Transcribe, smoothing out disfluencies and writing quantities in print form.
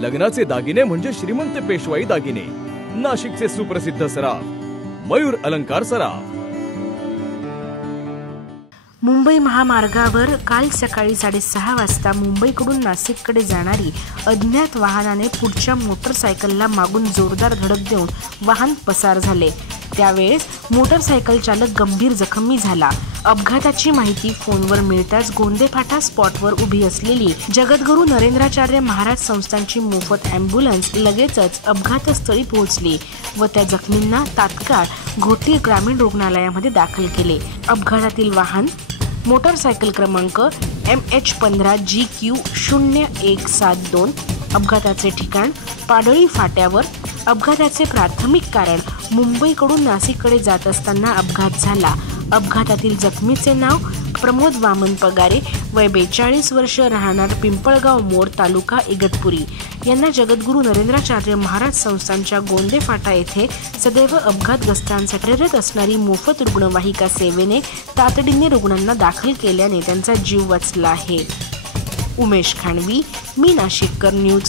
लग्नाचे दागिने म्हणजे श्रीमंत पेशवाई दागिने, नाशिकचे सुप्रसिद्ध सराफ मयूर अलंकार सराफ। मुंबई महामार्गावर काल सकाळी 6:30 वाजता मुंबईकडून नाशिककडे जाणारी अज्ञात वाहनाने पुढच्या मोटरसायकलला मागून जोरदार धडक देऊन वाहन पसार झाले। त्यावेळेस मोटरसायकल चालक गंभीर जखमी झाला। अपघाताची माहिती फोनवर मिळताच गोंदेफाटा स्पॉटवर उभी असलेली जगद्गुरू नरेंद्राचार्य महाराज संस्थांची मोफत ॲम्ब्युलन्स लगेचच अपघातस्थळी पोहोचली व त्या जखमींना तात्काळ घोटी ग्रामीण रुग्णालयामध्ये दाखल केले। अपघातातील वाहन मोटरसायकल क्रमांक MH15GQ0172, अपघाताचे ठिकाण पाडळी फाट्यावर। अपघाताचे प्राथमिक कारण मुंबईकडून नाशिककडे जात असताना अपघात झाला। अपघातातील जखमीचे नाव प्रमोद वामन पगारे, वय 42 वर्ष, राहणार पिंपळगाव मोड, तालुका इगतपुरी, यांना जगद्गुरू नरेंद्राचार्य महाराज संस्थांच्या गोंदेफाटा येथे सदैव अपघातग्रस्तांसाठी कार्यरत असणारी मोफत रुग्णवाहिका सेवेने तातडीने रुग्णांना दाखल केल्याने त्यांचा जीव वाचला आहे। उमेश खानवी, मी नाशिककर न्यूज।